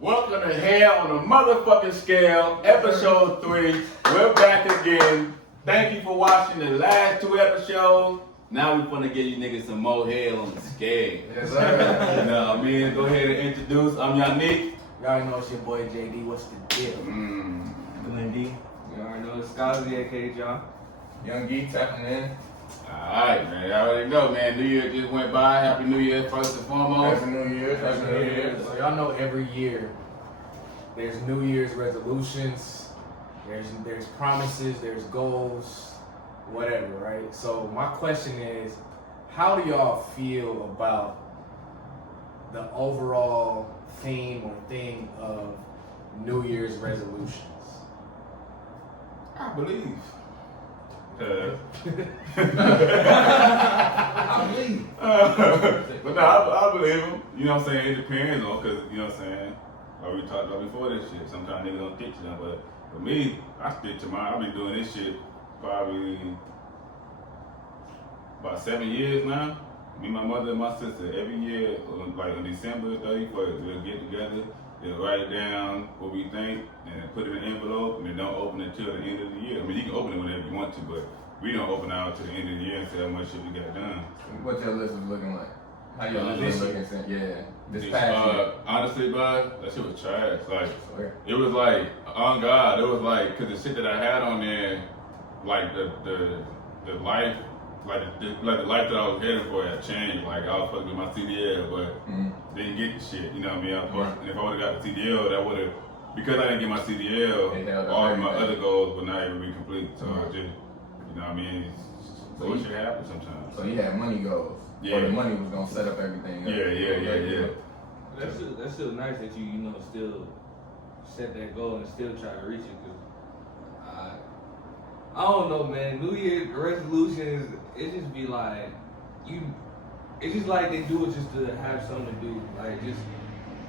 Welcome to Hell on a Motherfucking Scale, episode 3. We're back again. Thank you for watching the last 2 episodes. Now we're gonna give you niggas some more hell on the scale. Yes, sir. You know what I mean? Go ahead and introduce. I'm Yannick. You already know it's your boy JD. What's the deal? Glenn D. You already know it's Scotty, aka John. Young Geek tapping in. Alright, man. I already know, man. New Year just went by. Happy New Year, first and foremost. Happy New Year. Happy New Year. So y'all know every year there's New Year's resolutions, there's promises, there's goals, whatever, right? So my question is, how do y'all feel about the overall theme or thing of New Year's resolutions? I believe. I believe. But no, I believe him. You know what I'm saying? It depends on, because, you know what I'm saying? Like we talked about before this shit. Sometimes niggas don't stick to them. But for me, I stick to mine. I've been doing this shit probably about 7 years now. Me, my mother, and my sister, every year, like on December 31st, we'll get together, we'll write it down, what we think, and put it in an envelope, and then don't open it till the end of the year. I mean, you can open it whenever you want to, but we don't open out to the end of the year and see how much shit we got done. What your list is looking like? How your list this is looking since, this Just, past year? honestly, bro, that shit was trash. Like, Swear. it was like, on God, it was like, cause the shit that I had on there, like the life, the life that I was heading for had changed. Like I was supposed to get my CDL, but didn't get the shit. You know what I mean? I was supposed, and if I would have got the CDL, that would have, because I didn't get my It CDL, held up all of my everything. other goals would not even be complete. So it just, you know what I mean? Bullshit happens sometimes. So you had money goals. Yeah. Or the money was gonna set up everything. Yeah. That's still nice that you still set that goal and still try to reach it. Cause I don't know, man. New Year's resolutions, it just be like it's just like they do it just to have something to do, like just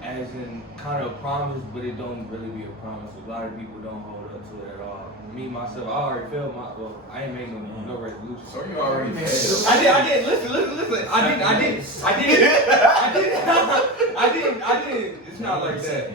as in kind of a promise, but it don't really be a promise. A lot of people don't hold up to it at all. Me myself, I already failed I ain't making no resolution. So you already failed. I did. Listen. I didn't. It's not like that.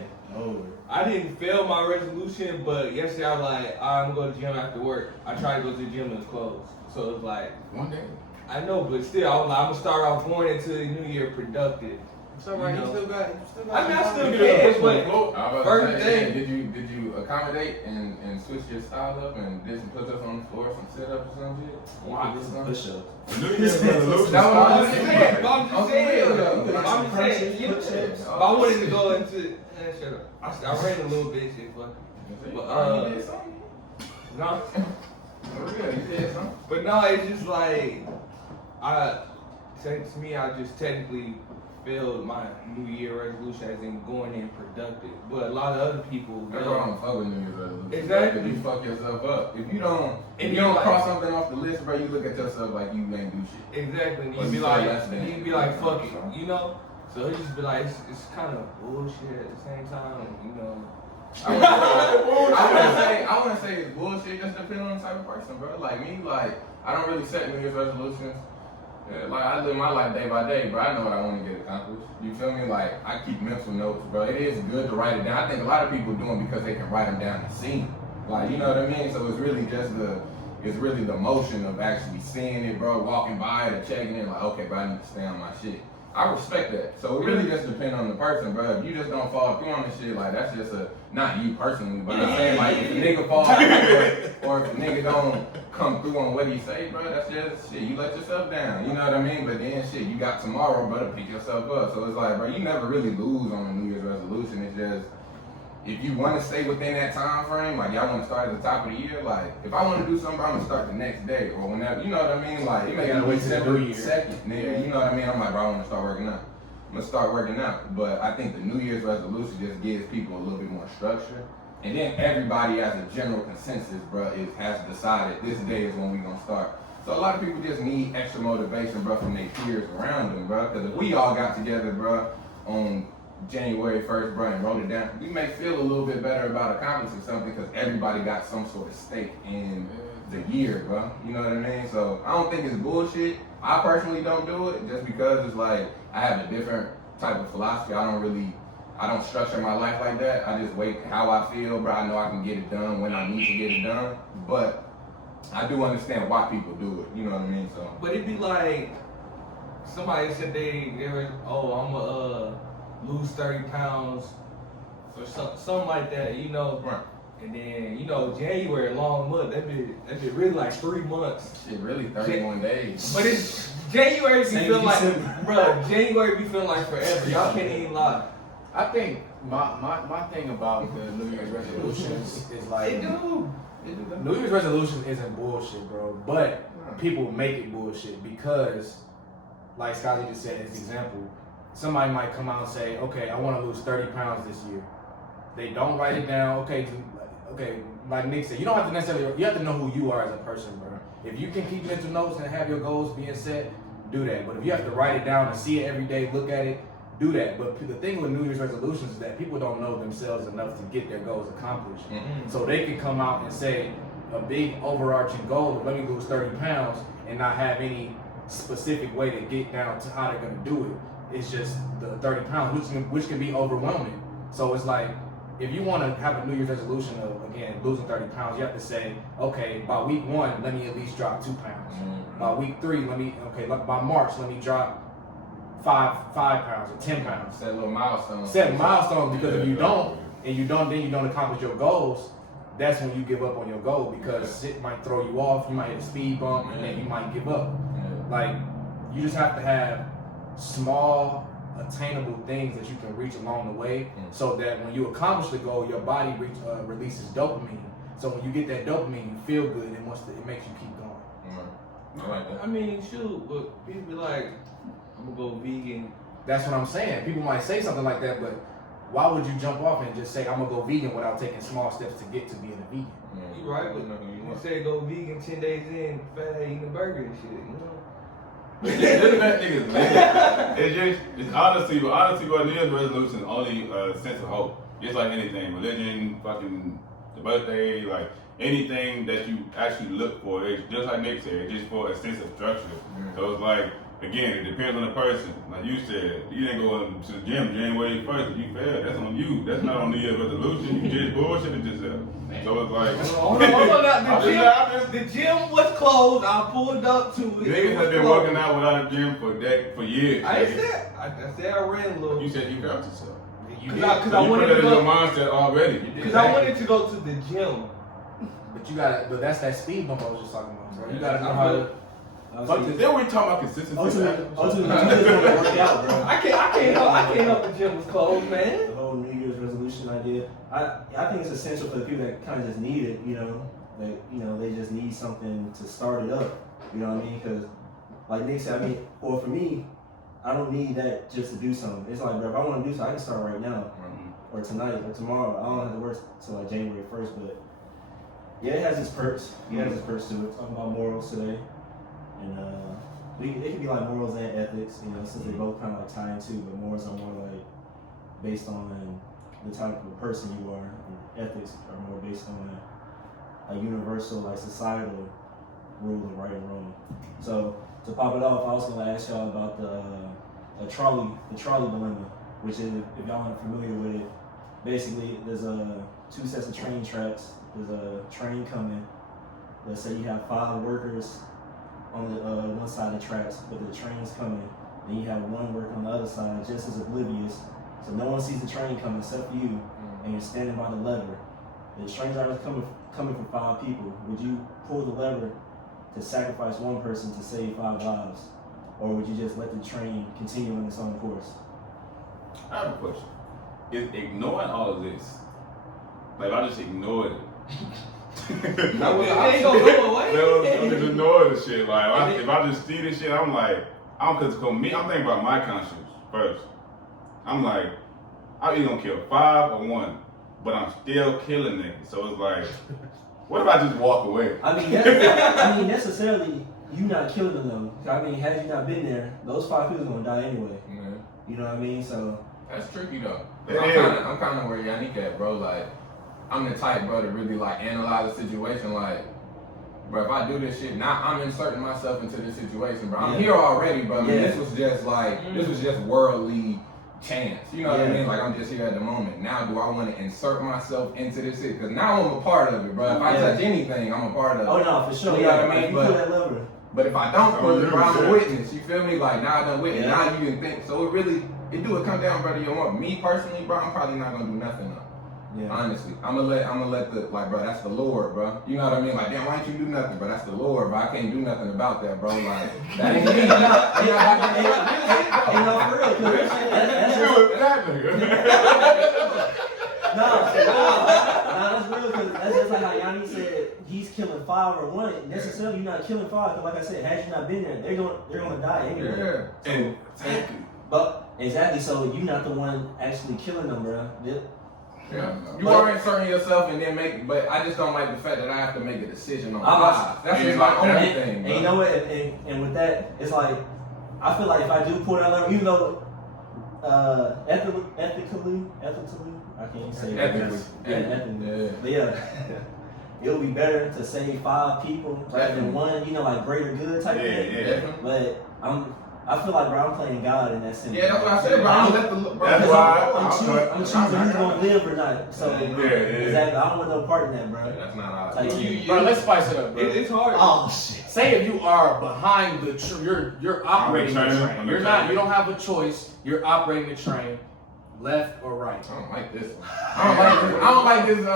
I didn't fail my resolution, but yesterday I was like, I'm going to the gym after work. I tried to go to the gym and it's closed. So it's like, One day. I know, but still, I was like, I'm going to start off going into the new year productive. It's alright, You you know. still got I mean, I still You can, can but I was First about to say, thing- did you accommodate and switch your style up and did some push ups on the floor, some sit ups or some shit? Wow. You did something? Push-up. New Year's resolution. That's what I'm I'm saying. just saying, but I'm On just some saying, real though. but I'm just saying, you know, Push-ups. but I wanted to go into, man, shut up. I ran a little bit, shit, fuck. But, You did something. No. For real, you did something. But no, it's just like to me, I just technically failed my New Year resolution as in going in productive. But a lot of other people, That's why I don't fuck with New Year's resolutions. Exactly. If you fuck yourself up. If you don't, And if you you're don't like- cross something off the list, bro, you look at yourself like you ain't do shit. exactly, and Or you'd be you like, say less than- and you'd be like, fuck it, you know. So it just be like, it's kind of bullshit at the same time, you know. I wouldn't say it's bullshit. Just depends on the type of person, bro. Like me, like I don't really set New Year's resolutions. Yeah, like I live my life day by day, bro. I know what I want to get accomplished. You feel me? Like I keep mental notes, bro. It is good to write it down. I think a lot of people do it because they can write them down and see them. Like you know what I mean? So it's really just the motion of actually seeing it, bro. Walking by it and checking it, like okay, bro, I need to stay on my shit. I respect that. So it really just depends on the person, bro. If you just don't fall through on the shit, like that's just not you personally, but I'm saying like if a nigga fall through or if a nigga don't come through on what he say, bro, that's just shit. You let yourself down. You know what I mean? But then shit, you got tomorrow, bro, to pick yourself up. So it's like, bro, you never really lose on a New Year's resolution. It's just if you want to stay within that time frame, like y'all want to start at the top of the year, like if I want to do something, bro, I'm gonna start the next day or whenever. You know what I mean? Like it may gotta be wait till the December New Year. 2nd, nigga. You know what I mean? I'm like, bro, I want to start working out. I'm gonna start working out. But I think the New Year's resolution just gives people a little bit more structure. And then everybody as a general consensus, bro, has decided this day is when we gonna start. So a lot of people just need extra motivation, bro, from their peers around them, bro. Because if we all got together, bro, on January 1st, bro, and wrote it down, we may feel a little bit better about accomplishing something because everybody got some sort of stake in the year, bro. You know what I mean? So I don't think it's bullshit. I personally don't do it just because it's like I have a different type of philosophy. I don't really I don't structure my life like that. I just wait how I feel, bro. I know I can get it done when I need to get it done. But I do understand why people do it. You know what I mean? So. But it'd be like somebody said they were, oh, I'm lose 30 pounds or something like that, you know. Right. And then, you know, January, long month, that be really like 3 months. Shit, really 31 days. But it's January be Same feeling like, December. bro, January be feeling like forever. Y'all can't even lie. I think my thing about the New Year's resolutions is like They do. New Year's resolution isn't bullshit, bro. But people make it bullshit because, like Scotty just said, as an example, somebody might come out and say, okay, I want to lose 30 pounds this year. They don't write it down. Okay, like Nick said, you don't have to necessarily, you have to know who you are as a person, bro. If you can keep mental notes and have your goals being set, do that. But if you have to write it down and see it every day, look at it, do that. But the thing with New Year's resolutions is that people don't know themselves enough to get their goals accomplished. Mm-hmm. So they can come out and say a big overarching goal of let me lose 30 pounds and not have any specific way to get down to how they're gonna do it. It's just the 30 pounds, which can be overwhelming. So it's like, if you want to have a New Year's resolution of, again, losing 30 pounds, you have to say, okay, by week 1, let me at least drop 2 pounds. Mm-hmm. By week 3, by March, let me drop 5 pounds or 10 pounds. Set little milestones. Set milestones, because if you don't, then you don't accomplish your goals, that's when you give up on your goal, because it might throw you off, you might hit a speed bump, and then you might give up. Like, you just have to have small, attainable things that you can reach along the way, so that when you accomplish the goal, your body releases dopamine. So when you get that dopamine, you feel good, and it makes you keep going. I like that. I mean, shoot, but people be like, I'm gonna go vegan. That's what I'm saying. People might say something like that, but why would you jump off and just say I'm gonna go vegan without taking small steps to get to being a vegan? You right, but you say go vegan 10 days in, fat eating a burger and shit, you know? That niggas lazy. It's honestly, what New Year's resolution is only a sense of hope. It's like anything, religion, fucking the birthday, like anything that you actually look for. It's just like Nick said, it's just for a sense of structure. So it's like, again, it depends on the person. Like you said, you didn't go to the gym January 1st. You failed. That's on you. That's not on New Year's resolution. You just bullshitted yourself. So it's like, Hold on. The gym was closed. I pulled up to it. Niggas have been working out without a gym for years. I said I ran a little. You said you got yourself. Because So I you put wanted that to in your go. mindset already. Because I wanted to go to the gym. But that's that speed bump I was just talking about, bro. You gotta know how to. Then we talking about consistency. Ultimately, you just want to work out, bro. I can't help the gym was closed, man. The whole New Year's resolution idea. I think it's essential for the people that kind of just need it. They just need something to start it up. You know what I mean? Because, like Nick said, or for me, I don't need that just to do something. It's like, bro, if I want to do something, I can start right now, or tonight, or tomorrow. I don't have to work till like January 1st, but yeah, it has its perks. It has its perks to it. Talking about morals today. And it can be like morals and ethics, since they both kind of like tie into, but morals are more like based on the type of person you are, and ethics are more based on a universal, like societal rule of right and wrong. So to pop it off, I was gonna ask y'all about the trolley dilemma, which is, if y'all aren't familiar with it, basically there's 2 sets of train tracks. There's a train coming. Let's say you have 5 workers on the one side of the tracks, but the train's coming. Then you have 1 worker on the other side, just as oblivious. So no one sees the train coming except for you, and you're standing by the lever. The train driver's coming for 5 people. Would you pull the lever to sacrifice 1 person to save 5 lives, or would you just let the train continue on its own course? I have a question. Is ignoring all of this, like if I just ignored it, That ain't gonna go away. I'm just ignoring the shit. Like if I just see this shit, I'm like, cause for me, I'm thinking about my conscience first. I'm like, I'm either gonna kill 5 or 1, but I'm still killing niggas. So it's like, what if I just walk away? Necessarily, you not killing them though. Had you not been there, those 5 people are gonna die anyway. You know what I mean? So That's tricky though. Yeah. I'm kind of where Yannick at, bro. Like, I'm the type, bro, to really like analyze the situation. Like, bro, if I do this shit, now I'm inserting myself into this situation, bro. I'm here already, bro. Yeah. This was just like, this was just worldly chance. You know what I mean? Like I'm just here at the moment. Now, do I want to insert myself into this shit? Because now I'm a part of it, bro. If I touch anything, I'm a part of it. Oh no, for sure. You know what I mean? Like, you pull that lever. But if I don't pull it, bro, I'm a witness. You feel me? Like now I done witness. Now you can think. So it do come down, brother. You want me personally, bro? I'm probably not gonna do nothing though. Yeah. Honestly, I'm gonna let the like, bro. That's the Lord, bro. You know what I mean? Like, damn, why ain't you do nothing, bro? That's the Lord, bro. I can't do nothing about that, bro. Like, that ain't me. Hey, no, for real. 'Cause that's that's real. Because that's just like how Yanni said. He's killing 5 or 1. Necessarily, you're not killing 5. Because like I said, had you not been there, they're gonna die anyway. Yeah. And But exactly. So you're not the one actually killing them, bro. yeah. You are inserting yourself and then but I just don't like the fact that I have to make a decision on lives. That's just my only thing, And you know what? And with that, it's like, I feel like if I do pull that lever, even though ethically, I can't say it. Ethically. Yeah, ethically. Yeah. But yeah, it would be better to save 5 people rather than 1, you know, like greater good type thing. Yeah. But I feel like, bro, I'm playing God in that sense. Yeah, that's what I said, bro. I'm gonna let the bro. That's why I'm choosing who's gonna live or not. So Yeah. exactly, I don't want no part in that, bro. That's not all. Like, Bro, let's spice it up, bro. It's hard. oh shit. Say if you are behind you're operating the train, train. You're not. You don't have a choice. You're operating the train, left or right. I don't like this. I don't like this. I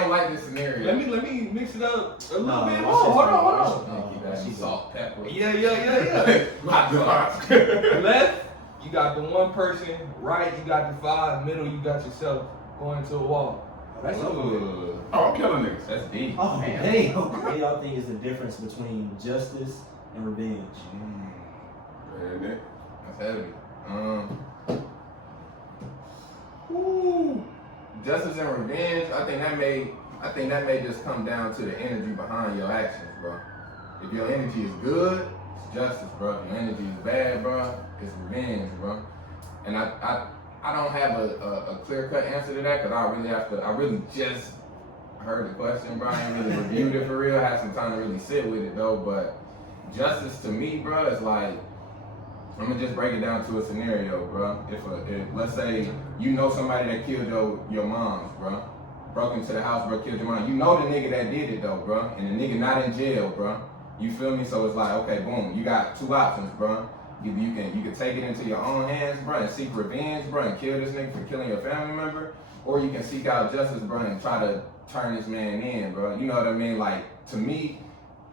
don't like this scenario. Let me mix it up a little No, bit. watch Oh, hold this, on. Keep that salt, pepper. Yeah. Hot sauce. Left, you got the 1 person. Right, you got the 5. Middle, you got yourself going to a wall. That's Ooh. Oh, I'm killing niggas. That's deep. Oh, dang. What y'all think is the difference between justice and revenge? Yeah, That's heavy. Justice and revenge. I think that may just come down to the energy behind your actions, bro. If your energy is good, it's justice, bro. If your energy is bad, bro, it's revenge, bro. And I don't have a clear-cut answer to that because I really just heard the question, bro. I ain't really reviewed it for real. I had some time to really sit with it though, but justice to me, bro, is like, I'm gonna just break it down to a scenario, bro. If let's say you know somebody that killed your moms, bro, broke into the house, bro, killed your mom. You know the nigga that did it though, bro, and the nigga not in jail, bro. You feel me? So it's like, okay, boom, you got 2 options, bro. Either you can take it into your own hands, bro, and seek revenge, bro, and kill this nigga for killing your family member, or you can seek out justice, bro, and try to turn this man in, bro. You know what I mean? Like, to me,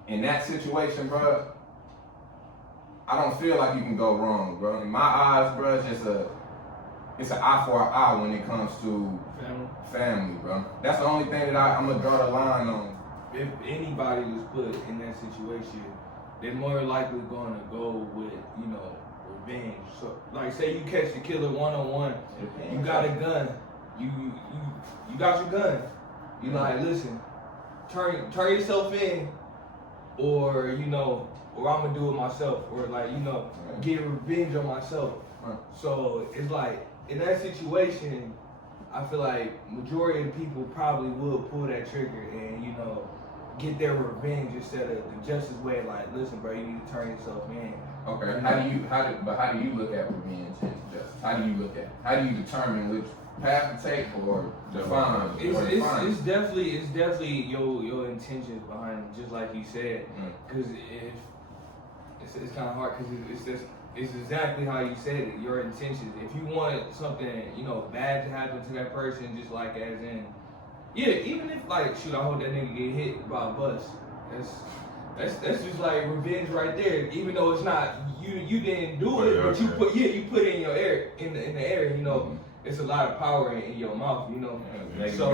in that situation, bro, I don't feel like you can go wrong, bro. In my eyes, bro, it's an eye for an eye when it comes to family, bro. That's the only thing that I'm gonna draw the line on. If anybody was put in that situation, they're more likely going to go with, you know, revenge. So, like, say you catch the killer 1-on-1, you got a gun, you got your gun. You like, listen, turn yourself in, or you know, or I'm gonna do it myself, or like, you know, get revenge on myself. So it's like in that situation, I feel like majority of the people probably would pull that trigger and, you know, get their revenge instead of the justice way. Like, listen, bro, you need to turn yourself in. Okay. How do you look at revenge and justice? How do you determine which path to take or define? It's definitely your intentions behind it, just like you said. Because it's kind of hard because it's exactly how you said it. Your intentions. If you want something, you know, bad to happen to that person, just like as in, yeah, even if like, shoot, I hope that nigga get hit by a bus. That's just like revenge right there. Even though it's not you didn't do it, but you put it in your air in the air. You know, it's a lot of power in your mouth. You know, so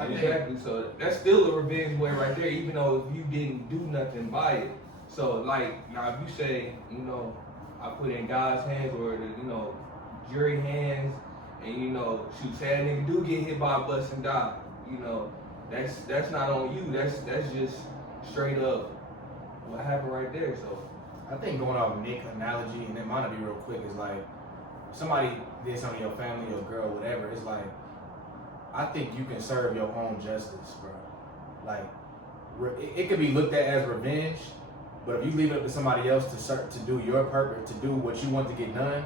exactly. So that's still a revenge way right there. Even though if you didn't do nothing by it. So like now, if you say, you know, I put it in God's hands or the, you know, jury hands, and you know, shoot, say that nigga do get hit by a bus and die. You know, that's not on you. That's just straight up what happened right there. So I think going off Nick analogy, and it might not be real quick, is like somebody did something to your family, your girl, whatever. It's like, I think you can serve your own justice, bro. Like, it could be looked at as revenge, but if you leave it up to somebody else to do your purpose, to do what you want to get done,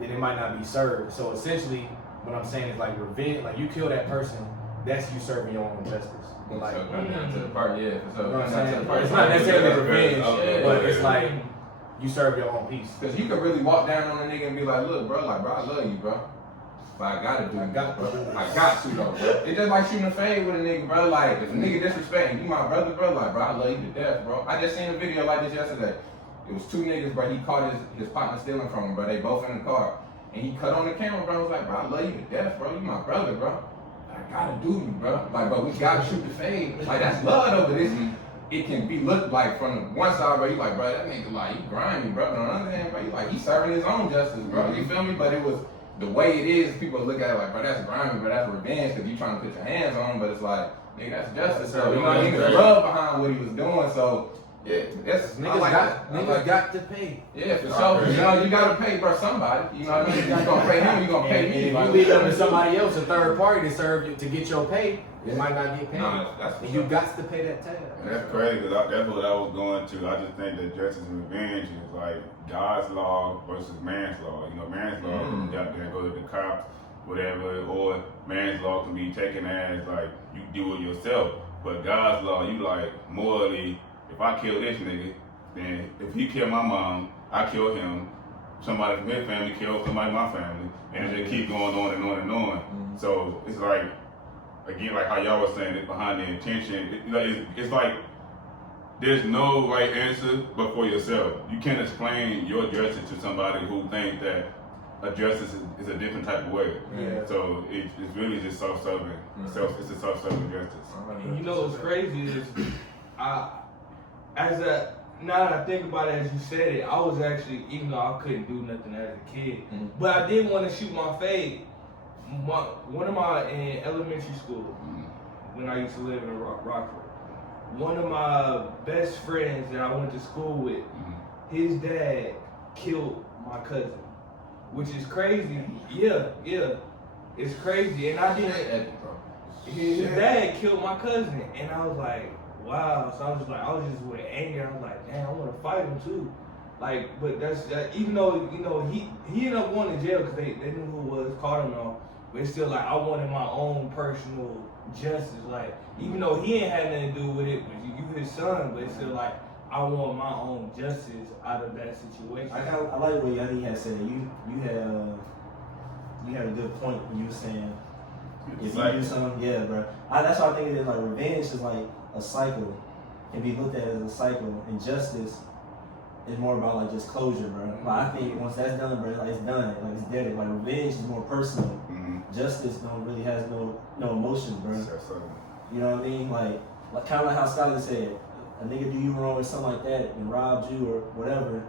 then it might not be served. So essentially, what I'm saying is like revenge. Like you kill that person, that's you serving your own justice. But like, So it comes down to the part, yeah. So you know what I'm it comes down to saying? the part. It's not necessarily That's revenge, fair. but it's Yeah. like you serve your own peace. Cause you could really walk down on a nigga and be like, look, bro, I love you, bro. But I gotta do I this, got bro. to. I got to though, bro. It's just like shooting a fade with a nigga, bro. Like, if a nigga disrespecting you, my brother, bro, like, bro, I love you to death, bro. I just seen a video like this yesterday. It was two niggas, bro. He caught his partner stealing from him, bro. They both in the car. And he cut on the camera, bro. I was like, bro, I love you to death, bro. You my brother, bro. I gotta do you, bro. Like, but we gotta shoot the fade. Like, that's love, though, but it can be looked like from the one side, bro, you like, bro, that nigga, like, he grimy, bro. But on the other hand, bro, you like, he serving his own justice, bro. You feel me? But it was, the way it is, people look at it like, bro, that's grimy, bro, that's revenge, because you trying to put your hands on him, but it's like, nigga, that's justice. So, you know what I mean? There's love behind what he was doing, so, yeah, that's, I Niggas like got that. I like got to pay. yeah, for sure. You know, you gotta pay, bro, somebody. You know what I mean? You gonna pay him, you gonna pay And me. if Like, you leave them to somebody else, a third party, to serve you to get your pay, it might not get paid. no, that's for And you sure. got to pay that tab. That's crazy because that's what I was going to. I just think that justice and revenge is like God's law versus man's law. You know, man's law you got to go to the cops, whatever, or man's law can be taken as like you do it yourself. But God's law, you like morally, if I kill this nigga, then if he kill my mom, I kill him. Somebody from his family kill somebody in my family, and it just keep going on and on and on. So it's like, again, like how y'all was saying, it's behind the intention. It's like there's no right answer but for yourself. You can't explain your justice to somebody who thinks that a justice is a different type of way. Yeah. So it's really just self-serving. It's a self-serving justice. And you know what's crazy is, now that I think about it, as you said it, I was actually, even though I couldn't do nothing as a kid, but I did want to shoot my fade. One of my, in elementary school, when I used to live in Rockford, one of my best friends that I went to school with, his dad killed my cousin, which is crazy. Yeah, it's crazy. And I didn't, his dad killed my cousin, and I was like, wow. So I was just with anger. I was like, damn, I want to fight him too. Like, but that's even though, you know, he ended up going to jail because they knew who it was, caught him all. But it's still like, I wanted my own personal justice. Like, even though he ain't had nothing to do with it, but you his son, but it's still like, I want my own justice out of that situation. I like what Yanni had said. You had a good point when you were saying if you do something, yeah, bro. That's why I think it is like revenge is like a cycle, can be looked at as a cycle, and justice is more about like just closure, bro. Like, I think once that's done, bro, like it's done, like it's dead. Like revenge is more personal. Justice don't really has no emotions, bro. You know what I mean? Like kind of like how Scotty said, a nigga do you wrong or something like that and robbed you or whatever,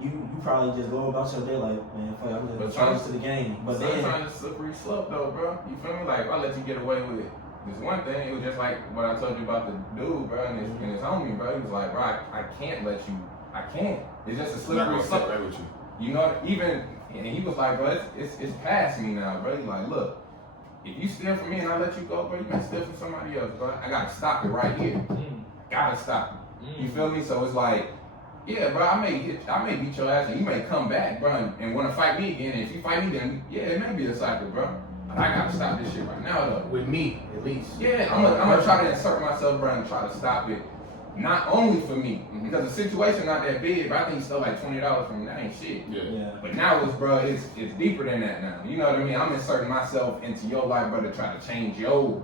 you probably just go about your day like, man, fuck, I'm gonna charge to the game. But then sometimes it's a slippery slope though, bro. You feel me? Like, if I let you get away with it. This one thing, it was just like what I told you about the dude, bro, and his homie, bro. He was like, bro, I can't let you. I can't. It's just a slippery slope. Right with you. You know, even, and he was like, bro, it's past me now, bro. He's like, look, if you steal from me and I let you go, bro, you can steal from somebody else, bro. I gotta stop it right here. Gotta stop it. You feel me? So it's like, yeah, bro, I may beat your ass and you may come back, bro, and want to fight me again. And if you fight me, then yeah, it may be a cycle, bro. But I gotta stop this shit right now, though. With me, at least. Yeah, I'm gonna try to insert myself, bro, and try to stop it. Not only for me, because the situation not that big, but I think you stole like $20 from me. That ain't shit. Yeah. But now it's deeper than that now. You know what I mean? I'm inserting myself into your life, bro, to try to change your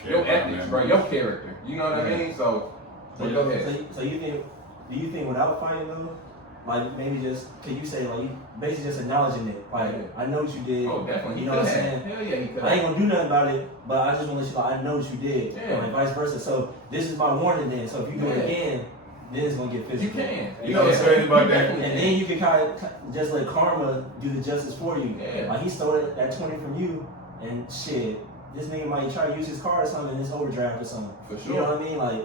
ethics, bro, your character. You know what I mean? So go ahead. So do you think without fighting though, like maybe just, can you say like, you basically just acknowledging it, like, I know what you did. Oh, definitely. You know what I'm saying? Hell yeah, he could. I ain't gonna do nothing about it, but I just wanna let you know, I know what you did, Yeah. and vice versa. So this is my warning then. So if you do it again, then it's gonna get physical. You can. You know what's crazy about that? And then you can kind of just let karma do the justice for you. Yeah. Like he stole that 20 from you, and shit, this nigga might try to use his car or something in his overdraft or something. For You know sure. what I mean? Like,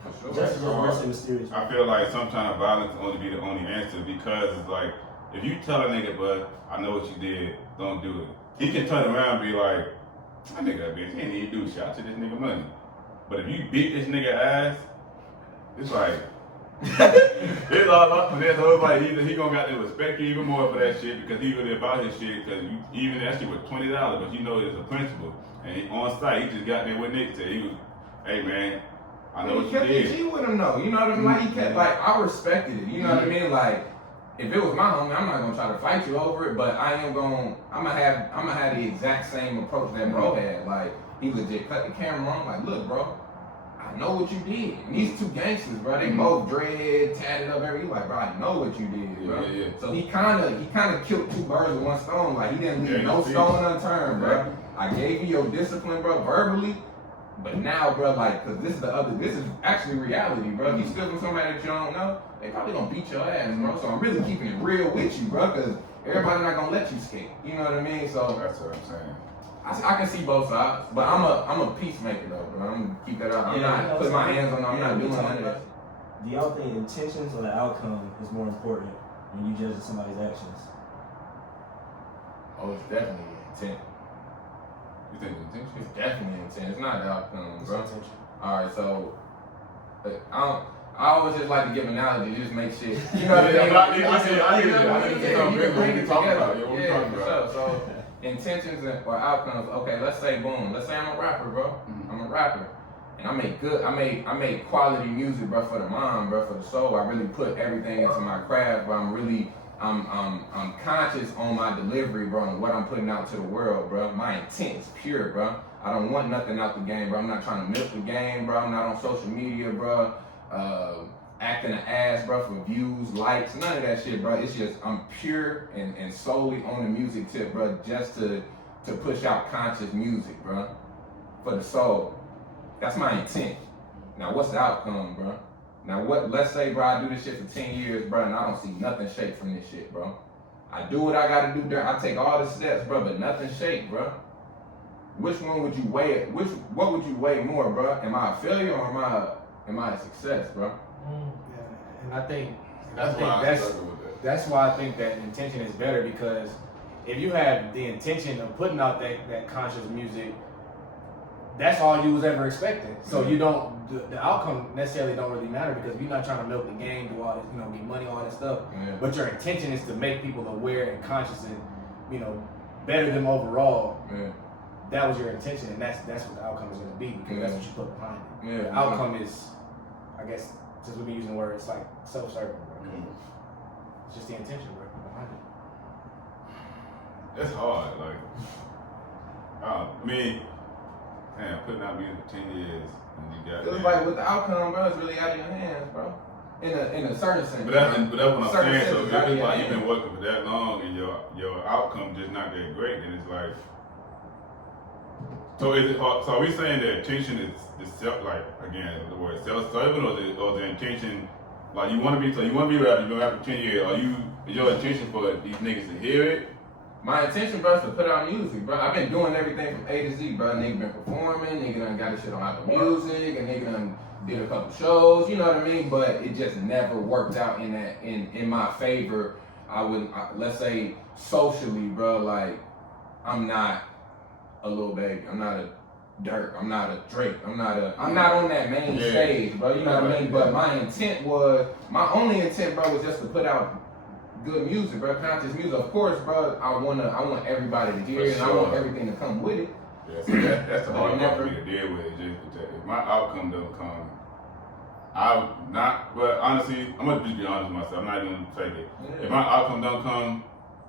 For sure. justice is mercy mysterious. I feel like sometimes violence only be the only answer because it's like, if you tell a nigga, bud, I know what you did, don't do it. He can turn around and be like, that nigga, bitch, he ain't even do shit. I took this nigga money. But if you beat this nigga ass, it's like, It's all up for that. So it's like either he gonna got to respect you even more for that shit because he really about his shit. Because even that shit was $20, but you know it's a principle. And he, on site, he just got there with Nick said he was, hey man, I know what he you kept it did. G with him though. You know what I mean? Like he kept like I respected it. You know what I mean? Like if it was my homie, I'm not gonna try to fight you over it, but I'm gonna have the exact same approach that bro had. Like he legit cut the camera on. Like look, bro. I know what you did. And these two gangsters, bro, they both dread, tatted up everything. Like, bro, I know what you did, bro. Yeah. So he kind of killed two birds with one stone. Like he didn't leave no stone unturned, bro. I gave you your discipline, bro, verbally. But now, bro, like, cause this is actually reality, bro. If you steal from somebody that you don't know, they probably gonna beat your ass, bro. So I'm really keeping it real with you, bro, cause everybody not gonna let you skate. You know what I mean? So That's what I'm saying. I can see both sides, but I'm a peacemaker though, bro. I'm gonna keep that out. I'm not putting my hands on them. I'm not doing none of that. Do y'all think intentions or the outcome is more important when you judge somebody's actions? Oh, it's definitely intent. You think the intention? It's definitely intent. It's not the outcome, It's bro. intention. All right, so I always just like to give analogy, just make shit. You know what I mean? I get it. You can bring it Talking together. about it. What we talking for about? sure. So intentions or outcomes. Okay, let's say boom. Let's say I'm a rapper, bro. I'm a rapper, and I make quality music, bro, for the mind, bro, for the soul. I really put everything into my craft, bro. I'm conscious on my delivery, bro, and what I'm putting out to the world, bro. My intent is pure, bro. I don't want nothing out the game, bro. I'm not trying to milk the game, bro. I'm not on social media, bro. Acting an ass, bro, for views, likes, none of that shit, bro. It's just I'm pure and solely on the music tip, bro, just to push out conscious music, bro, for the soul. That's my intent. Now, what's the outcome, bro? Now, let's say, bro, I do this shit for 10 years, bro, and I don't see nothing shake from this shit, bro. I do what I gotta do there. I take all the steps, bro, but nothing shake, bro. Which one would you weigh? What would you weigh more, bro? Am I a failure or am I a success, bro? Yeah, and I think That's why I struggle with that. that's why I think that intention is better because if you have the intention of putting out that conscious music, that's all you was ever expecting. So you don't the outcome necessarily don't really matter because if you're not trying to milk the game, do all this, get money, all that stuff. Yeah. But your intention is to make people aware and conscious and better them overall. Yeah. That was your intention, and that's what the outcome is going to be because that's what you put behind it. Yeah. The outcome is, I guess, since we've been using the word, it's like self-serving, bro. It's just the intention, bro, behind it. It's hard, like, putting out music for 10 years and you got It's like with the outcome, bro, it's really out of your hands, bro. In a certain sense. But that's what I'm Certain saying. So senses if out of it's your like you've hands. been working for that long and your outcome just not that great, then it's like. So is it? So are we saying that attention is self, like again the word self-serving, or the intention like you want to be rapping, you after 10 years? Is your intention for these niggas to hear it? My intention, bro, is to put out music, bro. I've been doing everything from A to Z, bro. Nigga been performing, nigga done got this shit on Apple Music, and nigga done did a couple shows, you know what I mean? But it just never worked out in my favor. Let's say socially, bro, like I'm not a Lil Baby, I'm not a Dirk, I'm not a Drake, I'm not on that main stage, bro. You know what I mean? But my only intent, bro, was just to put out good music, bro, conscious music. Of course, bro, I want everybody to hear it, and I want everything to come with it. Yeah, so that's the hard part for me to deal with. Just if my outcome don't come, I'm not. But honestly, I'm gonna just be honest with myself. I'm not even gonna fake it. Yeah. If my outcome don't come,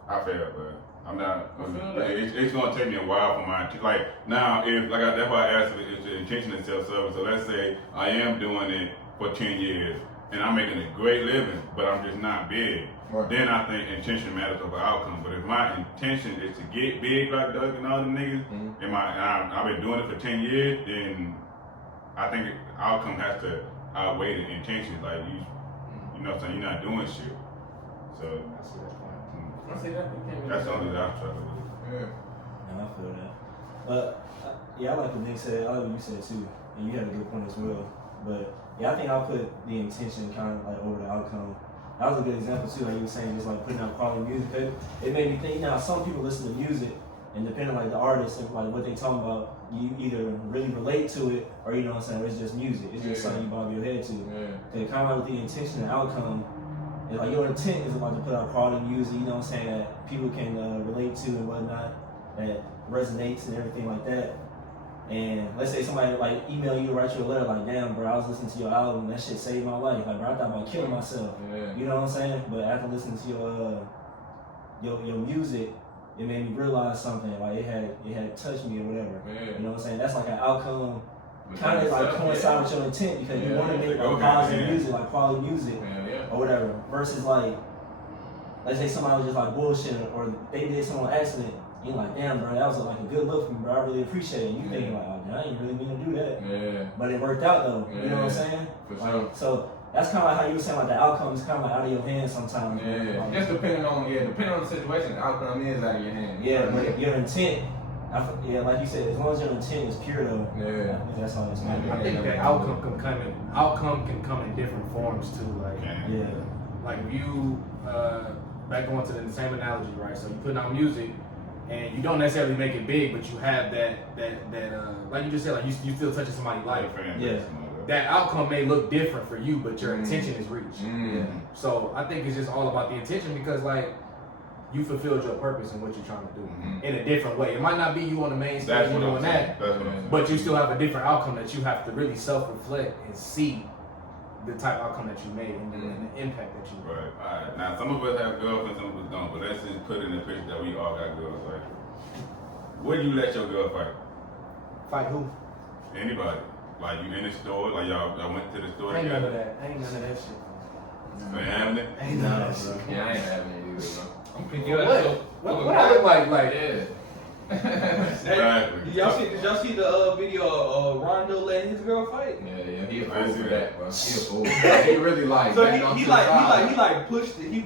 I fail, bro. I'm not. It's gonna take me a while for my like now. That's why I asked if the intention is self-serving. So let's say I am doing it for 10 years and I'm making a great living, but I'm just not big. Right. Then I think intention matters over outcome. But if my intention is to get big like Doug and all them niggas, and I've been doing it for 10 years, then I think the outcome has to outweigh the intention. Like you know what I'm saying? You're not doing shit. So I say that. that's the only that I'm struggling with. Yeah. No, I feel that. But I like what Nick said. I like what you said too, and you had a good point as well. But yeah, I think I'll put the intention kind of like over the outcome. That was a good example too, like you were saying, just like putting out quality music. It made me think. Now, some people listen to music And depending like the artist and like what they talking about, you either really relate to it or you know what I'm saying, it's just music. It's just something you bob your head to. Cause kind of like with the intention and outcome, and like your intent is about to put out quality music, you know what I'm saying, that people can relate to and whatnot, that resonates and everything like that. And let's say somebody like email you, write you a letter like, damn bro, I was listening to your album, that shit saved my life. Like bro, I thought about killing myself. You know what I'm saying? But after listening to your music, it made me realize something. Like it had touched me or whatever. You know what I'm saying? That's like an outcome, kind of like coincide with your intent because you want to make like positive music, like quality music or whatever. Versus like, let's say somebody was just like bullshitting or they did something on accident. You're like, damn, bro, that was like a good look for me, bro. I really appreciate it. You thinking like, oh, man, I ain't really mean to do that. But it worked out though. You know what I'm saying? For like, sure. So that's kind of like how you were saying, like the outcome is kind of like out of your hands sometimes. Like, just depending on the situation, the outcome is out of your hands. Yeah, but your intent, like you said, as long as your intent is pure though. I think that's all it's matters. I think that outcome can come in different forms too. Like like if you back going to the same analogy, right? So you putting out music. And you don't necessarily make it big, but you have that like you just said, like you still touching somebody's life. That outcome may look different for you, but your intention is reached. So I think it's just all about the intention because like you fulfilled your purpose in what you're trying to do in a different way. It might not be you on the main stage doing that, but you still have a different outcome that you have to really self-reflect and see the type of outcome that you made and the impact that you made. Right. Alright. Now some of us have girlfriends, some of us don't, but let's just put in the picture that we all got girls, right? Would you let your girl fight? Fight who? Anybody. Like you in the store, like y'all went to the store Ain't none together. of that. Ain't none of that shit. You having it? Ain't none of that shit. Yeah, I ain't having it either, bro. I'm picking you up. What I look like? Exactly. Did y'all see the video of Rondo letting his girl fight? Yeah, he a I fool see for that. that, bro. He a fool. He really like. So back on he to the side.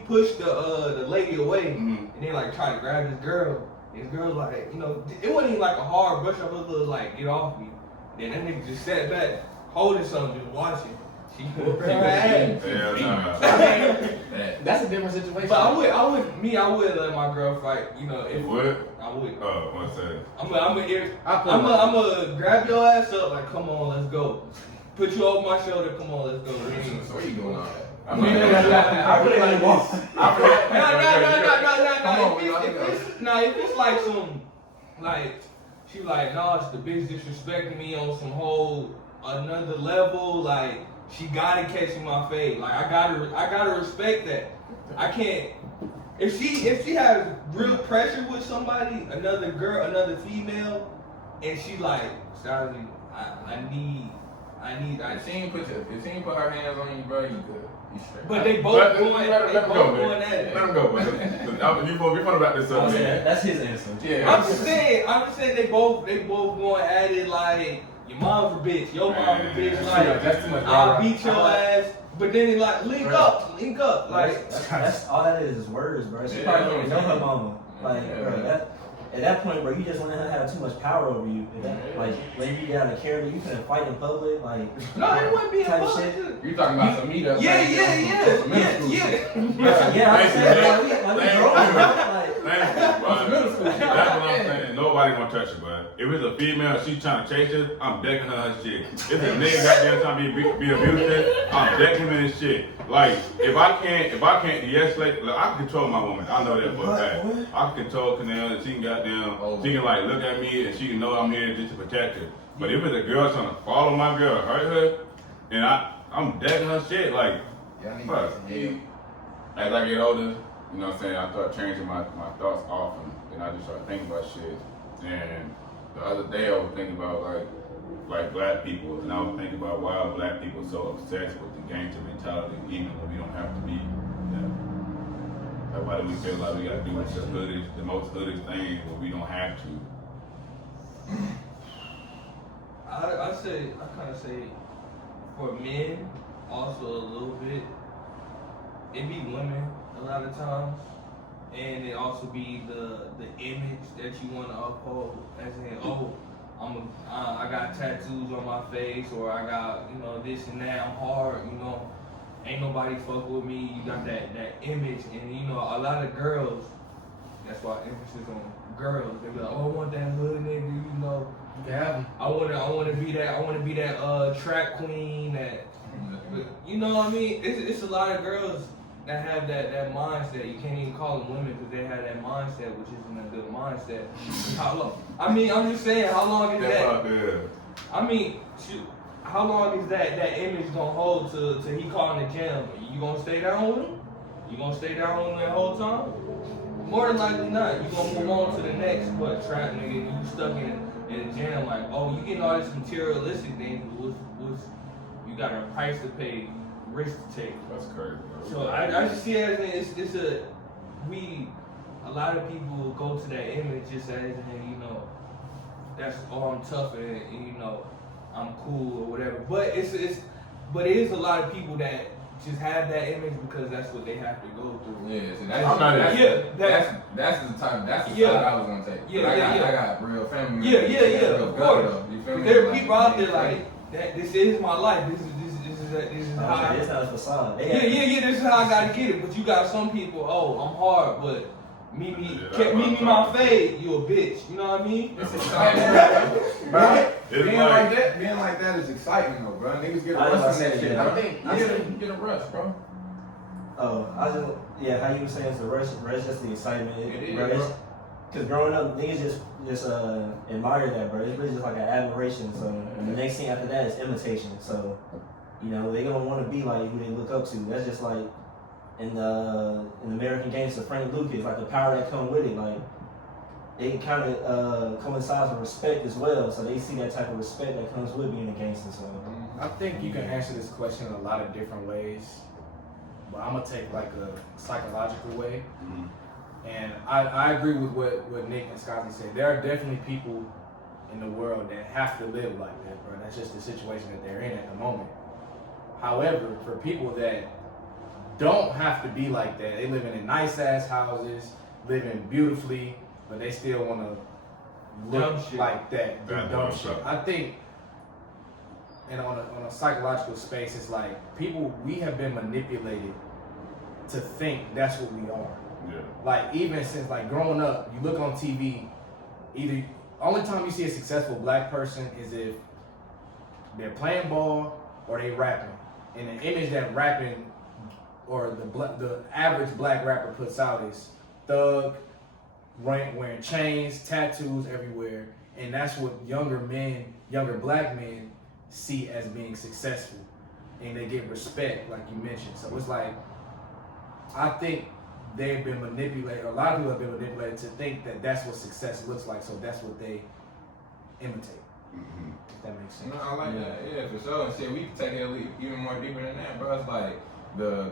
pushed the lady away Mhm. and then like tried to grab his girl. His girl like, you know, it wasn't even like a hard brush up, it was a little like get off me. Then that nigga just sat back, holding something, just watching. She whooped her ass. Hell nah. That's a different situation. But I would let my girl fight. You know, if What? I would. Oh, what's that? I'm gonna grab your ass up, like, come on, let's go. Put you over my shoulder, come on, let's go. So what you doing all that? I really like walk. No. If it's like some, like, she like, no, it's the bitch disrespecting me on some whole another level, like, she gotta catch in my face. Like, I gotta respect that. I can't. If she has real pressure with somebody, another girl, another female, and she like, sorry, I need. If she ain't put her hands on you, bro, you good. You straight. But they both going Let him go, at man. it. Let him go, man. You supposed to be fun about this I was stuff, saying, man. that's his answer. Yeah. I'm just saying they both going at it like your mom's a bitch, your mom's a bitch, like that's too much. I'll beat your ass. But then they like link up, like That's all that is words, bro. She probably don't even know her mama. Like, bro, at that point, bro, you just let her have too much power over you. Like, when you get out of character, you couldn't fight in public, like. no, it wouldn't be a type fuck. shit. You talking about some meetups? Yeah. Yeah, I'm saying, like we grown, bro. Thank you, bro. That's what I'm saying. Nobody gonna touch her, bro. If it's a female, she trying to chase her, I'm decking her shit. If a nigga goddamn trying to be abusive, I'm decking him in his shit. Like, if I can't de-escalate, like, I can control my woman. I know that for a fact. I can control Canal, and she can she can like look at me and she can know I'm here just to protect her. But if it's a girl trying to follow my girl, hurt her, and I'm decking her shit, like, fuck. As I get older, you know what I'm saying, I start changing my thoughts often, and I just start thinking about shit. And the other day I was thinking about like black people, and I was thinking about why are black people so obsessed with the gangster mentality, even when we don't have to be. Like, why do we feel like we gotta do the most hoodish thing when we don't have to? I kind of say for men also a little bit. It be women a lot of times, and it also be the image that you want to uphold, as in, oh, I got tattoos on my face, or I got, you know, this and that. I'm hard, you know. Ain't nobody fuck with me. You got that image, and you know, a lot of girls, That's why emphasis on girls. They be like, oh, I want that hood nigga, you know. You can have them. I wanna be that track queen. That you know what I mean? It's a lot of girls that have that mindset. You can't even call them women because they have that mindset, which isn't a good mindset. How long? I mean, I'm just saying, how long is that? I mean, shoot, how long is that image gonna hold till he calling the gym? You gonna stay down with him? You gonna stay down with him that whole time? More than likely not. You gonna move on to the next trap nigga. You stuck in the gym like, oh, you getting all this materialistic things. What's you got a price to pay, risk to take. That's crazy, bro. So I just see it as a lot of people go to that image just as you know, that's I'm tough and you know, I'm cool or whatever. But it is a lot of people that just have that image because that's what they have to go through. Yeah, see, that's the type I was gonna take. Yeah, I got real family. Yeah, Real of course. You feel me? There are people out there like that. This is my life. This is how. It's not a facade. Yeah. This is how I gotta get it. But you got some people. Oh, I'm hard, but meet me my fade. You a bitch. You know what I mean? It's exciting, bro. Being like that is exciting, though, bro. Niggas get a rush from that shit. I think you get a rush, bro. Oh, how you were saying it's the rush just the excitement. It is, bro. bro. Cause growing up, niggas just admire that, bro. It's really just like an admiration. So and the next thing after that is imitation. So, you know, they gonna want to be like who they look up to. That's just like in American Gangster, Frank Lucas, like the power that come with it. Like it kind of coincides with respect as well. So they see that type of respect that comes with being a gangster. So I think you can answer this question in a lot of different ways, but I'm gonna take like a psychological way. Mm-hmm. And I agree with what Nick and Scotty said. There are definitely people in the world that have to live like that, bro. That's just the situation that they're in at the moment. However, for people that don't have to be like that, they living in nice ass houses, living beautifully, but they still want to look Dumb shit. like that, do That dumb dumb shit. shit. I think, and on a psychological space, it's like we have been manipulated to think that's what we are. Yeah. Like even since like growing up, you look on TV, either only time you see a successful black person is if they're playing ball or they rapping. And the image that rapping or the average black rapper puts out is thug, wearing chains, tattoos everywhere, and that's what younger black men see as being successful, and they get respect, like you mentioned. So it's like I think they've been manipulated. A lot of people have been manipulated to think that that's what success looks like. So that's what they imitate. Mm-hmm. If that makes sense. No, I like that. Yeah, for sure. And shit, we can take it even more deeper than that, bro. It's like the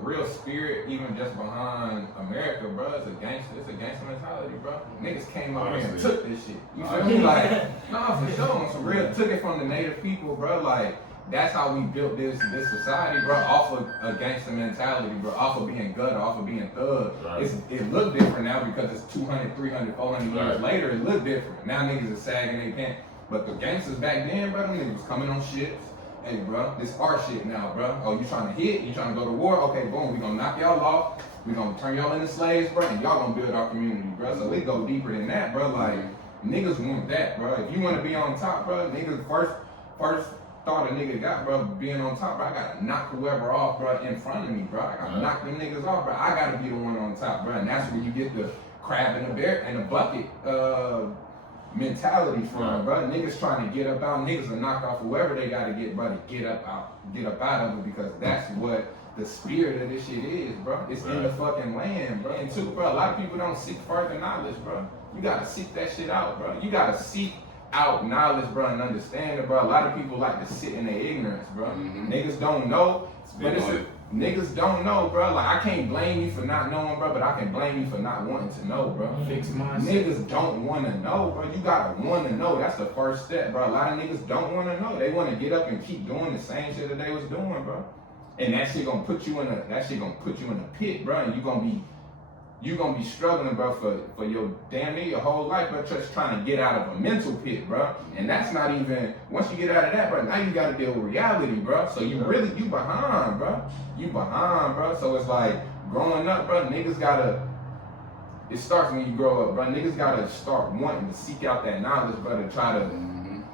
real spirit, even just behind America, bro. It's a gangster mentality, bro. Niggas came over here and took this shit. You feel me? Like, nah, for sure. On some real, took it from the native people, bro. Like, that's how we built this society, bro, off of a gangster mentality, bro, off of being gutter, off of being thug. Right. It look different now because it's 200, 300, 400 years later, it look different. Now niggas are sagging they pants. But the gangsters back then, bro, them niggas was coming on ships. Hey, bro, this our shit now, bro. Oh, you trying to hit? You trying to go to war? Okay, boom, we gonna knock y'all off. We gonna turn y'all into slaves, bro, and y'all gonna build our community, bro. So we go deeper than that, bro. Like, niggas want that, bro. If you wanna be on top, bro, niggas first thought a nigga got, bro, being on top, bro, I gotta knock whoever off, bro, in front of me, bro. I gotta knock them niggas off, bro. I gotta be the one on top, bro. And that's where you get the crab in the bear and the bucket mentality from, bro. Niggas trying to get up out, niggas will knock off whoever they gotta get, bro, to get up out of it, because that's what the spirit of this shit is, bro. It's in the fucking land, bro. And two, bro, a lot of people don't seek further knowledge, bro. You gotta seek that shit out, bro. You gotta seek out knowledge, bro, and understand it, bro. A lot of people like to sit in their ignorance, bro. Mm-hmm. Niggas don't know, but niggas don't know, bro. Like, I can't blame you for not knowing, bro, but I can blame you for not wanting to know, bro. Fixed mindset. Niggas don't want to know, bro. You gotta want to know. That's the first step, bro. A lot of niggas don't want to know. They want to get up and keep doing the same shit that they was doing, bro. And that shit gonna put you in a pit, bro. And you gonna be struggling, bro, for your damn near your whole life, bro, just trying to get out of a mental pit, bro. And that's not even, once you get out of that, bro, now you gotta deal with reality, bro. So you behind, bro. You behind, bro. So it's like, growing up, bro, niggas gotta it starts when you grow up, bro. Niggas gotta start wanting to seek out that knowledge, bro, to try to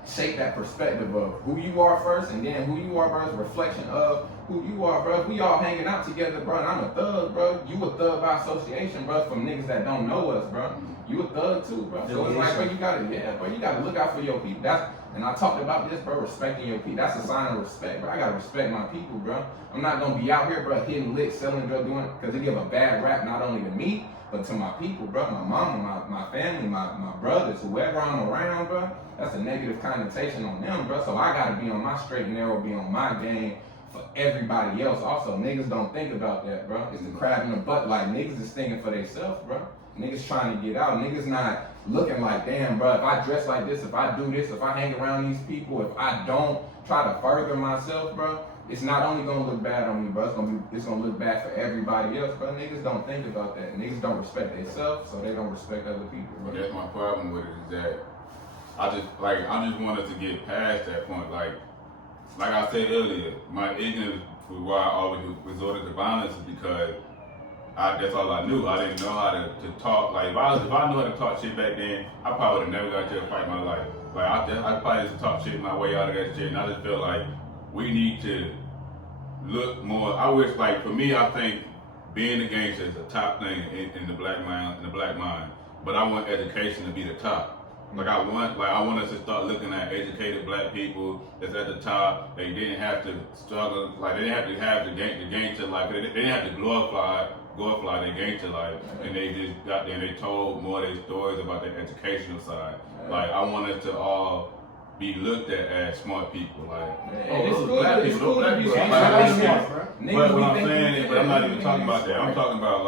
shape that perspective of who you are first, and then who you are, bro, is a reflection of who you are, bro. We all hanging out together, bro, and I'm a thug, bro. You a thug by association, bro, from niggas that don't know us, bro. You a thug too, bro. So it's like, bro, you gotta look out for your people. And I talked about this, bro, respecting your people. That's a sign of respect, bro. I gotta respect my people, bro. I'm not gonna be out here, bro, hitting licks, selling drugs, doing, because they give a bad rap not only to me, but to my people, bro. My mama, my family, my brothers, whoever I'm around, bro. That's a negative connotation on them, bro. So I gotta be on my straight and narrow, be on my game for everybody else. Also, niggas don't think about that, bro. It's the crab in the butt. Like, niggas is thinking for themselves, bro. Niggas trying to get out. Niggas not looking like, damn, bro, if I dress like this, if I do this, if I hang around these people, if I don't try to further myself, bro, it's not only gonna look bad on me, bro. It's gonna look bad for everybody else, bro. Niggas don't think about that. Niggas don't respect themselves, so they don't respect other people, bro. That's my problem with it, is that I just want us to get past that point. Like I said earlier, my ignorance was why I always resorted to violence, is because that's all I knew. I didn't know how to talk. Like if I knew how to talk shit back then, I probably would have never got to fight my life. Like I probably just talk shit my way out of that shit, and I just feel like we need to look more. I wish, like, for me, I think being a gangster is a top thing in the black mind. But I want education to be the top. I want us to start looking at educated black people that's at the top. They didn't have to struggle, like they didn't have to have the gangster life. They didn't have to glorify their gangster life, and they just got there and they told more of their stories about their educational side. Like, I want us to all be looked at as smart people. Like, black people, black people. But what I'm saying is, but I'm not even talking about that. I'm talking about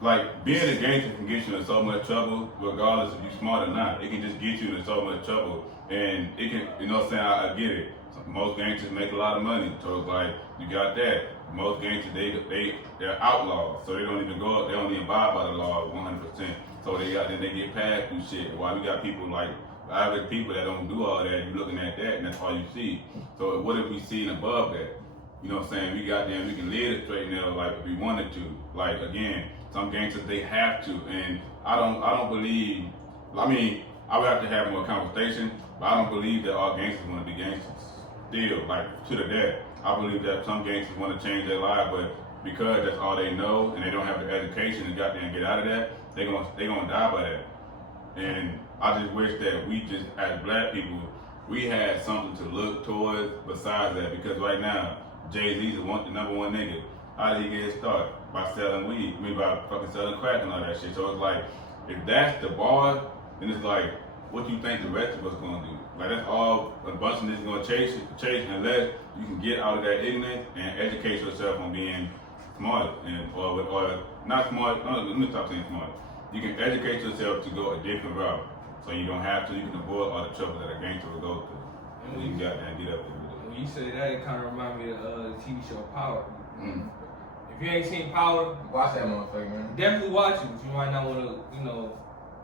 like being a gangster can get you in so much trouble, regardless if you're smart or not. It can just get you in so much trouble, and it can, you know what I'm saying? I get it. Most gangsters make a lot of money, so it's like, you got that. Most gangsters, they're outlaws, so they don't even abide by the law 100%. So they get passed through shit. While we got people like average people that don't do all that, you're looking at that, and that's all you see. So what if we seen above that? You know what I'm saying? We can live it straight now, like if we wanted to. Like, again, some gangsters, they have to, and I don't believe. I mean, I would have to have more conversation, but I don't believe that all gangsters want to be gangsters. Still, like, to the death. I believe that some gangsters want to change their life, but because that's all they know and they don't have the education to get out of that, they gonna die by that. And I just wish that we just, as black people, we had something to look towards besides that. Because right now, Jay-Z's the number one nigga. How did he get his start? By selling weed. I mean, by fucking selling crack and all that shit. So it's like, if that's the bar, then it's like, what do you think the rest of us gonna do? Like, that's all a bunch of niggas gonna chase unless you can get out of that ignorance and educate yourself on being smart or not smart. No, let me stop saying smart. You can educate yourself to go a different route, so you can avoid all the trouble that a gangster will go through. And you can get up there. When you say that, it kind of reminds me of the TV show Power. Mm. If you ain't seen Power, Watch that motherfucker, man. definitely watch it. But you might not want to,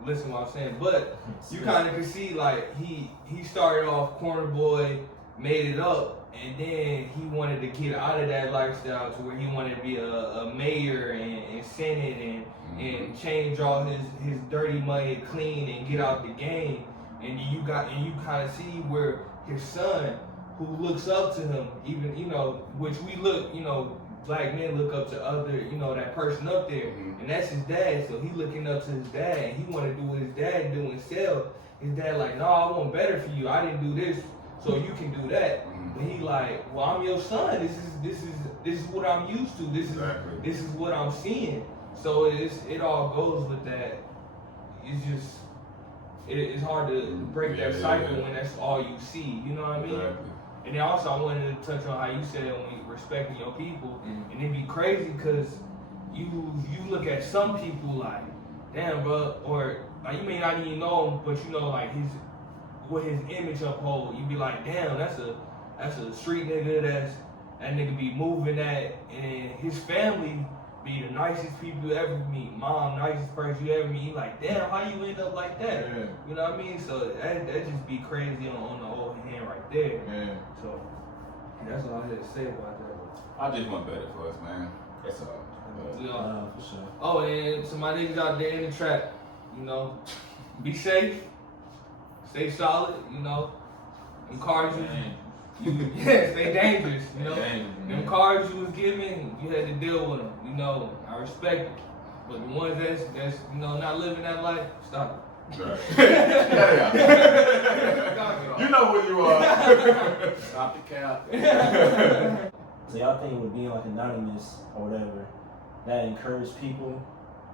listen to what I'm saying. But you kind of can see, like, he started off corner boy, made it up, and then he wanted to get out of that lifestyle to where he wanted to be a mayor and senate and change all his dirty money clean and get out the game. And you kind of see where his son, who looks up to him, even, which we look, black men look up to other, that person up there, and that's his dad. So he looking up to his dad, and he want to do what his dad do and sell. His dad like, no, I want better for you. I didn't do this, so you can do that. But he like, well, I'm your son. This is what I'm used to. This is what I'm seeing. So it all goes with that. It's just it's hard to break that cycle when that's all you see. You know what I mean? Exactly. And then also I wanted to touch on how you said when you respecting your people, and it'd be crazy because you look at some people like, damn, bro, or like you may not even know him, but like what his image uphold. You be like, damn, that's a street nigga. That nigga be moving that, and his family be the nicest people you ever meet. Mom, nicest person you ever meet. You like, damn, how you end up like that? Yeah. You know what I mean? So that just be crazy on the old hand right there. Yeah. So that's all I had to say about that. I just want better for us, man. That's all. We are. For sure. Oh, and to my niggas out there in the trap, you know, be safe, stay solid, you know. Them cards yeah, stay dangerous, you know. Them cards you was given, you had to deal with them, you know. I respect it. But the ones that's you know, not living that life, stop Right. it. You know where you are. Stop the cap. So y'all think with being like anonymous or whatever, that encourage people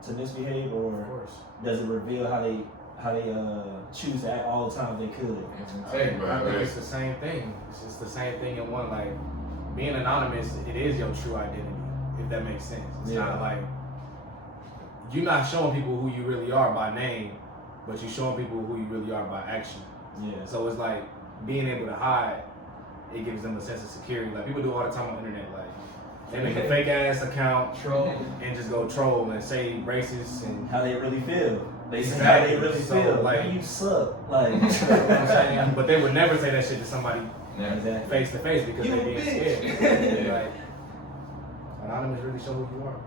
to misbehave, Of or course. does it reveal how they choose to act all the time if they could? I think it's the same thing. It's just the same thing in one. Like being anonymous, it is your true identity, if that makes sense. It's not like you're not showing people who you really are by name, but you're showing people who you really are by action. Yeah. So it's like being able to hide. It gives them a sense of security. Like people do all the time on the internet. Like they make a fake ass account Troll. and just go troll and say racist and How they really feel. They say Exactly. how they really So, feel. like- Like, you suck. Like, you know what I'm saying? But they would never say that shit to somebody exactly. face to face because You they're a being bitch. scared. Yeah. Like anonymous really show who you are.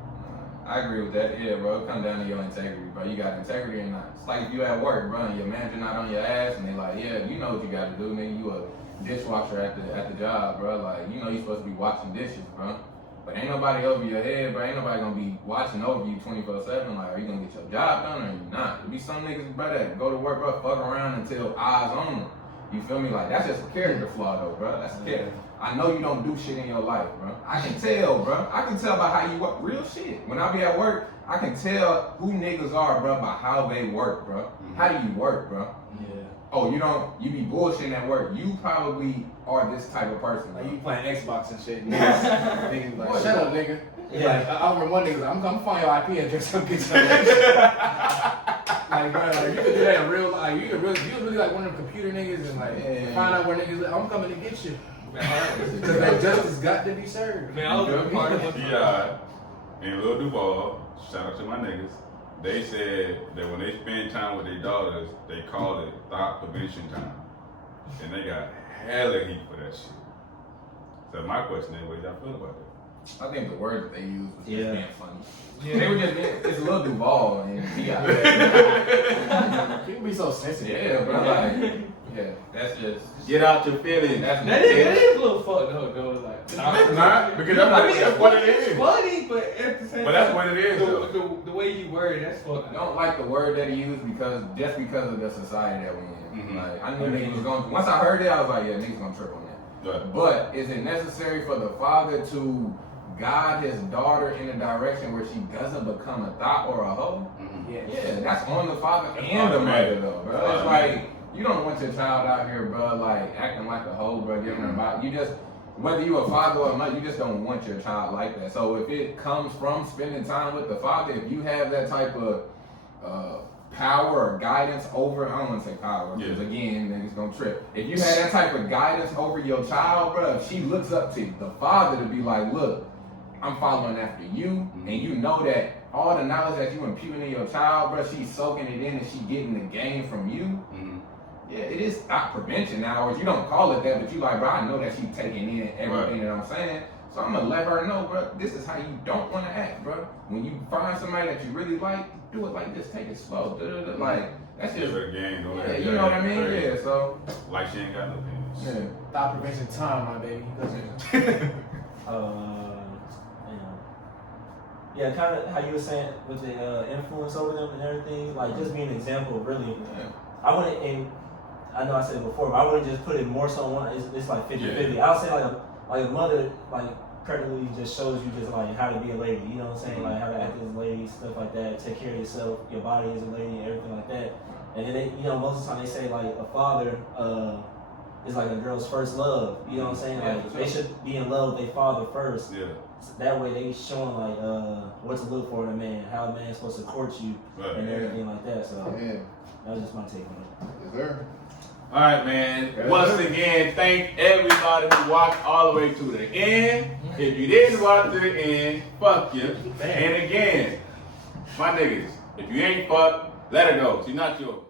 I agree with that. Yeah, bro. It comes down to your integrity, bro. You got integrity or not. It's like if you at work, bro, and your manager not on your ass, and they like, yeah, you know what you got to do, nigga. You a dishwasher at the job, bro. Like, you know you supposed to be washing dishes, bro. But ain't nobody over your head, bro. Ain't nobody gonna be watching over you 24/7. Like, are you gonna get your job done or are you not? There be some niggas, bro, that go to work, bro, fuck around until eyes on them. You feel me? Like, that's just a character flaw, though, bro. That's a character. I know you don't do shit in your life, bro. I can tell, bro. I can tell by how you work. Real shit. When I be at work, I can tell who niggas are, bro, by how they work, bro. How do you work, bro? Yeah. Oh, you be bullshitting at work. You probably are this type of person, bro. Like you playing Xbox and shit. Niggas like, What? shut up, nigga. Yeah. Like, I remember one nigga, I'm find your IP address, I'm get some. Like, bro, like, you could do that in real life. You really like one of them computer niggas and like Yeah. find out where niggas live. I'm coming to get you. Because that justice got to be served. Man, I was a part of it. Yeah, in Lil Duval, shout out to my niggas. They said that when they spend time with their daughters, they call it thought prevention time. And they got hella heat for that shit. So my question is, what y'all feel about that? I think the word that they used was just Yeah. being funny. Yeah, they were just it's a little Duval and T.I. People be so sensitive. Yeah, bro. Like, yeah, that's just Get out your feelings. that's That is a little fucked up, though. Like, It's not, because that's what it it's is. funny, but at the same But that's time, what it is, though. the way you word it, that's I fucked up. don't like the word that he used because of the society that we in. Mhm. Like I knew niggas was going. Once I heard it, I was like, yeah, niggas gonna trip on that. Right. But is it necessary for the father to guide his daughter in a direction where she doesn't become a thought or a hoe? Mhm. Yeah. Yeah, that's on the father That's and the automatic. mother though, bro. That's It's automatic. like you don't want your child out here, bro, like acting like a hoe, bro, giving her about you just whether you a father or not, you just don't want your child like that. So if it comes from spending time with the father, if you have that type of power or guidance over, I don't want to say power, because Yeah. again, niggas gonna trip. If you have that type of guidance over your child, bro, if she looks up to the father to be like, look, I'm following after you, and you know that all the knowledge that you imputing in your child, bro, she's soaking it in and she getting the game from you. Mhm. Yeah, it is not prevention now, or you don't call it that, but you like, bro, I know that she's taking in everything that I'm saying. So I'm gonna let her know, bro, this is how you don't want to act, bro. When you find somebody that you really like, do it like this, take it slow. Like, that's Give just, her a game, don't yeah, let you know what I mean? Yeah, so, Like she ain't got no penis. yeah. Thought prevention time, my baby. Yeah, kind of how you were saying with the influence over them and everything, like just being an example, really. I wouldn't, and I know I said it before, but I wouldn't just put it more so on one, it's like 50-50. I would say like a mother, like, practically just shows you just like how to be a lady, you know what I'm saying? Like how to act as a lady, stuff like that, take care of yourself, your body as a lady, everything like that. And then they, you know, most of the time they say like a father is like a girl's first love, you know what I'm saying? Yeah, Like for sure. they should be in love with their father first. Yeah. So that way they showing like what to look for in a man, how a man's supposed to court you Right. and everything like that. So Yeah. that was just my take on it. Yes, sir. All right, man. Once again, thank everybody who watched all the way to the end. If you didn't watch to the end, fuck you. And again, my niggas, if you ain't fucked, let her go. She's not yours.